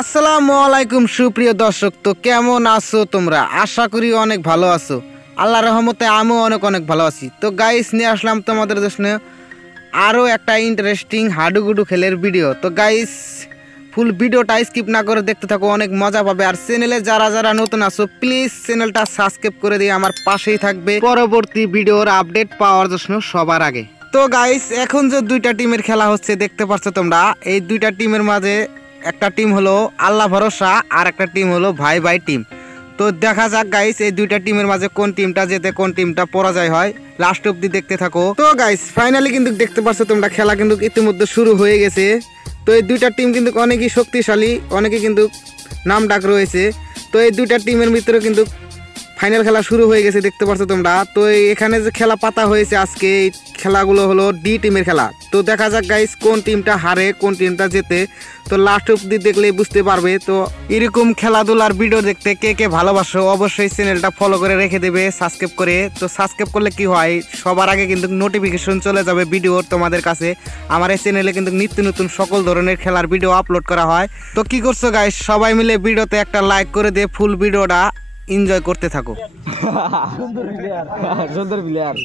আসসালামু আলাইকুম সুপ্রিয় দর্শক, তো কেমন আছো তোমরা? আশা করি অনেক ভালো আছো। আল্লাহর রহমতে আমিও অনেক ভালো আছি। তো গাইস, নিয়ে আসলাম তোমাদের জন্য আরও একটা ইন্টারেস্টিং হাডুগুডু খেলের ভিডিও। তো গাইস, ফুল ভিডিওটা স্কিপ না করে দেখতে থাকো, অনেক মজা পাবে। আর চ্যানেলে যারা নতুন আছো প্লিজ চ্যানেলটা সাবস্ক্রাইব করে দিয়ে আমার পাশেই থাকবে পরবর্তী ভিডিওর আপডেট পাওয়ার জন্য সবার আগে। তো গাইস, এখন যে দুইটা টিমের খেলা হচ্ছে দেখতে পাচ্ছ তোমরা, এই দুইটা টিমের মাঝে একটা টিম হলো আল্লাহ ভরসা আর একটা টিম হলো ভাই ভাই টিম। তো দেখা যাক গাইস, এই দুইটা টিমের মাঝে কোন টিমটা জেতে কোন টিমটা পরাজয় হয়, লাস্ট অব্দি দেখতে থাকো। তো গাইস, ফাইনালি কিন্তু দেখতে পাচ্ছ তোমরা খেলা কিন্তু ইতিমধ্যে শুরু হয়ে গেছে। তো এই দুইটা টিম কিন্তু অনেকই শক্তিশালী, অনেকে কিন্তু নাম ডাক রয়েছে। তো এই দুইটা টিমের ভিতরে কিন্তু ফাইনাল খেলা শুরু হয়ে গেছে দেখতে পাচ্ছ তোমরা। তো এখানে যে খেলা পাতা হয়েছে আজকে, এই খেলাগুলো হলো ডি টিমের খেলা। তো দেখা যাক গাইস, কোন টিমটা হারে কোন টিমটা জেতে, তো লাস্ট অব্দি দেখলেই বুঝতে পারবে। তো এরকম খেলাধুলার ভিডিও দেখতে কে কে ভালোবাসো অবশ্যই চ্যানেলটা ফলো করে রেখে দেবে সাবস্ক্রাইব করে। তো সাবস্ক্রাইব করলে কি হয়, সবার আগে কিন্তু নোটিফিকেশন চলে যাবে ভিডিওর তোমাদের কাছে। আমার এই চ্যানেলে কিন্তু নিত্য নতুন সকল ধরনের খেলার ভিডিও আপলোড করা হয়। তো কি করছো গাইস, সবাই মিলে ভিডিওতে একটা লাইক করে দিয়ে ফুল ভিডিওটা এনজয় করতে থাকো। সুন্দর প্লেয়ার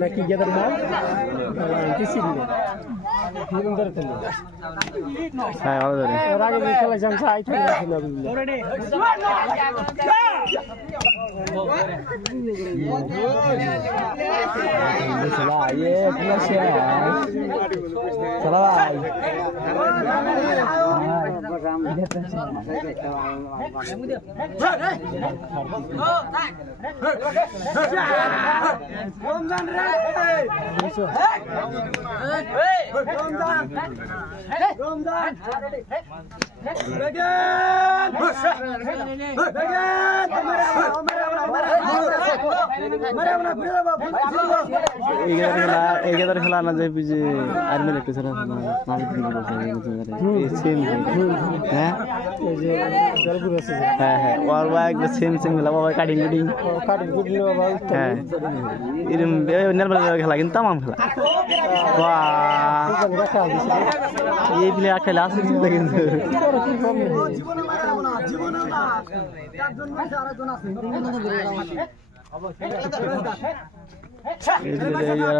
নাকি গেদার নাম খেলা জানছে খেলা না যে আর্মির একটু হ্যাঁ হ্যাঁ হ্যাঁ একবার সেম খেলা বাবা কাটিং হ্যাঁ এরকম খেলা কিন্তু তামাম খেলা এই প্লেয়ার খেলে আসে কিন্তু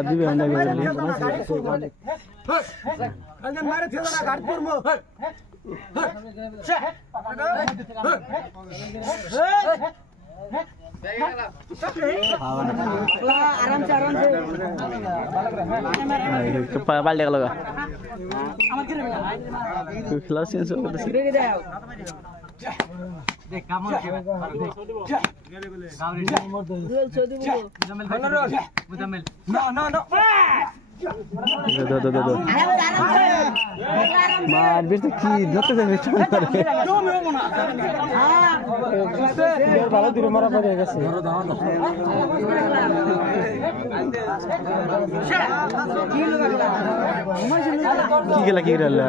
দিবে পাল্টে গেল খেলা চেঞ্জ মারবে তো কি ধরতে যাবে ভালো দূরে মারা পড়ে গেছে কি গেলা কি গেলা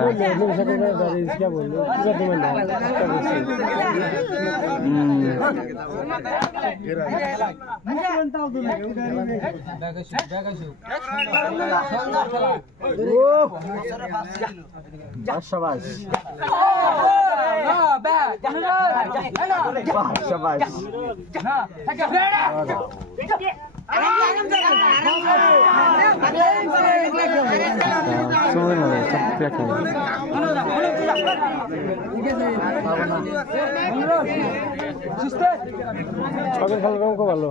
আগের খেলার রঙ ভালো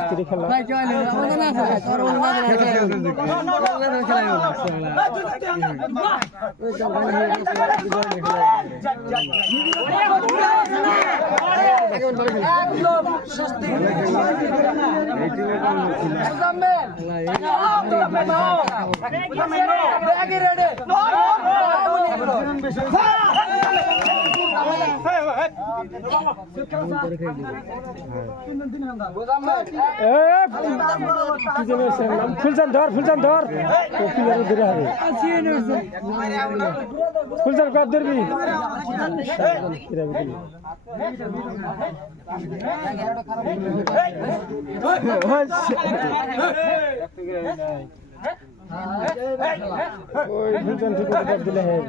স্ত্রী খেলা ফুলচান ধর ধরে হবে ফুলচান কত ধরবি ওই ফুলচান ঠিক করে দিলে হয়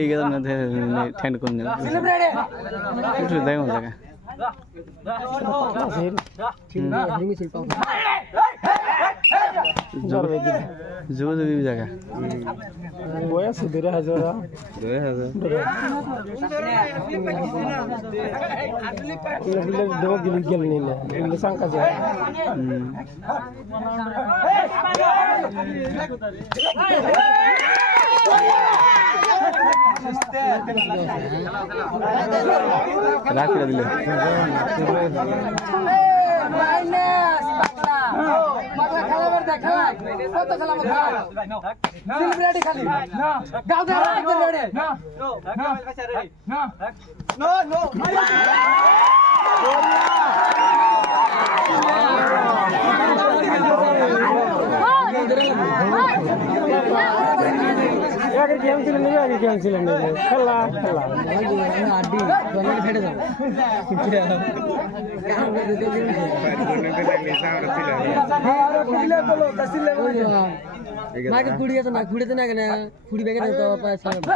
এই গেলাম না ঠ্যান্ড কোন গেল একটু দেখো জায়গা যোগাযোগ জায়গা বয়স 2000 গেল নিলে সংখ্যা যায় রাখ করে দিলে गेम ছিলেন খেলা মাকে কুড়িয়েছে না কুড়িতে না কেন কুড়ি ব্যাগে তো पैसा गल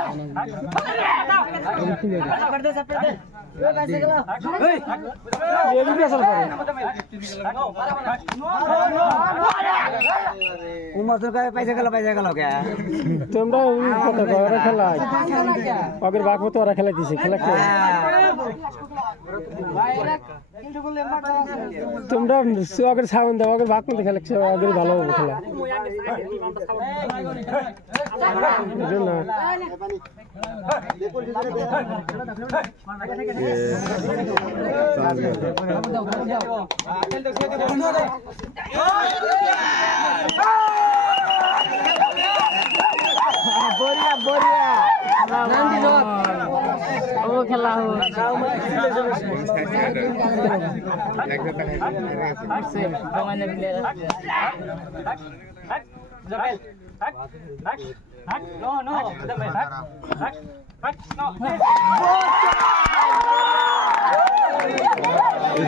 তোমরা খেলা আগের বাঘ মতো ওরা খেলা দিছে খেলা তোমরা আগের সাউন্ড দাও আগের বাঘ মতো খেলা আগের ভালো হবে খেলা খেলা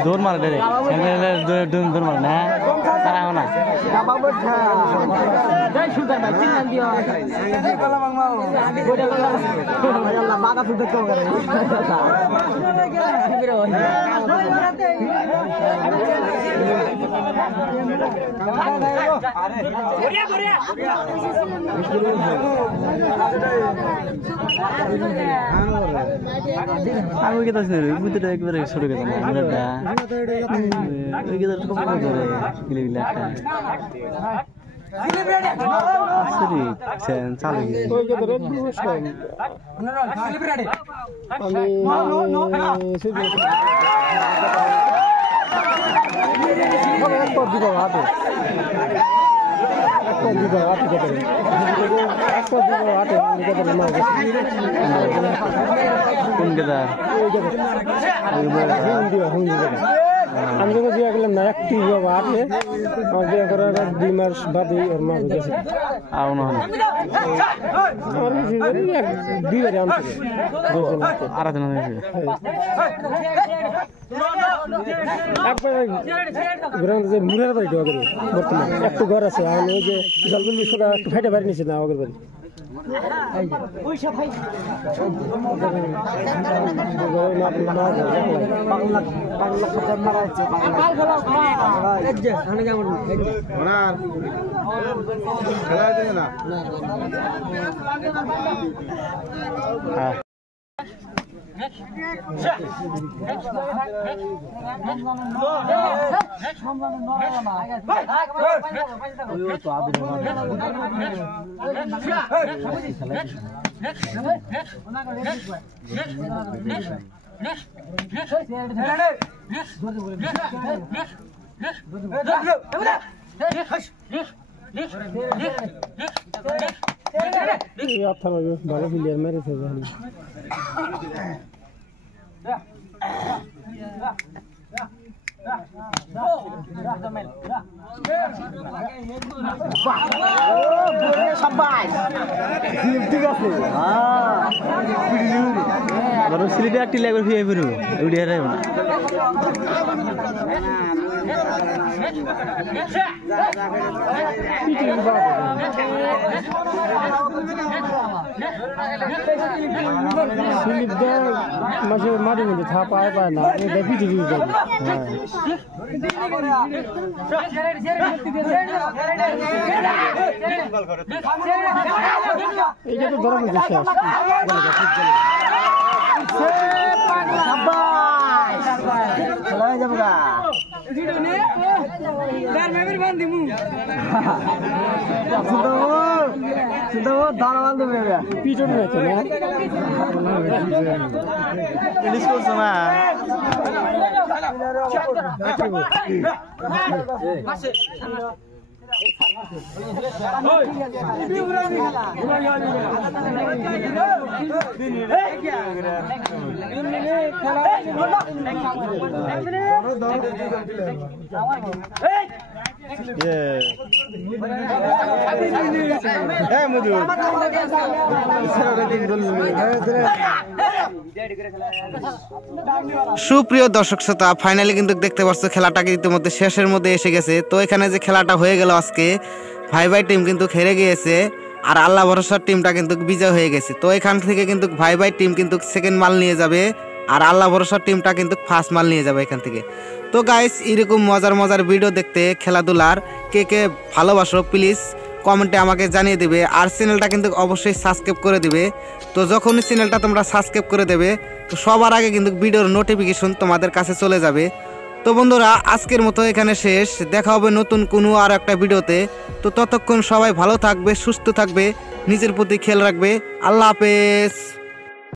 দৌড় মার দে দৌড় মার না তারা না আমি কি তাস নেই বুঝতে একবারে ছোট কথা না এটা ওই কি তো কত করে গিলে গিলে একটা সরি সেন চালু ওই যে রেড ব্লু স্টাইল আমি সুযোগ কত দিব হাতে আমি যখন বিয়ে করলাম না একটি হাতে আমার বিয়ে করার 2 মাস বাদে ওর মা গেছে আর না দুইবারে আনছে আর আছে না একবার যে মুরের বাড়ি ঢোকে বর্তমানে একটু ঘর আছে আর ওই যে জলবন্দি সোজা একটু ফেটে বাড়ি নিচ্ছে না আগের বাড়ি ভালো প্লেয়ার মেরেছে স্লিপে একটি লেগে ফিরে ফিরব উড়িয়ে রাখবো না মাঝে মধ্যে থা পায় পায় না দেখি ঠিক এইটা তো ধরা গেছে পুলিশ করছো না সুপ্রিয় দর্শক শ্রোতা, ফাইনালি কিন্তু দেখতে পাচ্ছ খেলাটা ইতিমধ্যে শেষের মধ্যে এসে গেছে। তো এখানে যে খেলাটা হয়ে গেল আজকে, ভাই ভাই টিম কিন্তু হেরে গিয়েছে আর আল্লাহ ভরসার টিমটা কিন্তু বিজয় হয়ে গেছে। তো এখান থেকে কিন্তু ভাই ভাই টিম কিন্তু সেকেন্ড মাল নিয়ে যাবে আর আল্লাহ ভরসার টিমটা কিন্তু ফার্স্ট মাল নিয়ে যাবে এখান থেকে। তো গাইস, এরকম মজার মজার ভিডিও দেখতে খেলাধুলার কে কে ভালোবাসো প্লিজ কমেন্টে আমাকে জানিয়ে দেবে। আর চ্যানেলটা কিন্তু অবশ্যই সাবস্ক্রাইব করে দিবে। তো যখনই চ্যানেলটা তোমরা সাবস্ক্রাইব করে দেবে তো সবার আগে কিন্তু ভিডিওর নোটিফিকেশন তোমাদের কাছে চলে যাবে। তো বন্ধুরা, আজকের মতো এখানে শেষ। দেখা হবে নতুন কোনো আর একটা ভিডিওতে। তো ততক্ষণ সবাই ভালো থাকবে, সুস্থ থাকবে, নিজের প্রতি খেয়াল রাখবে। আল্লাহ হাফেজ।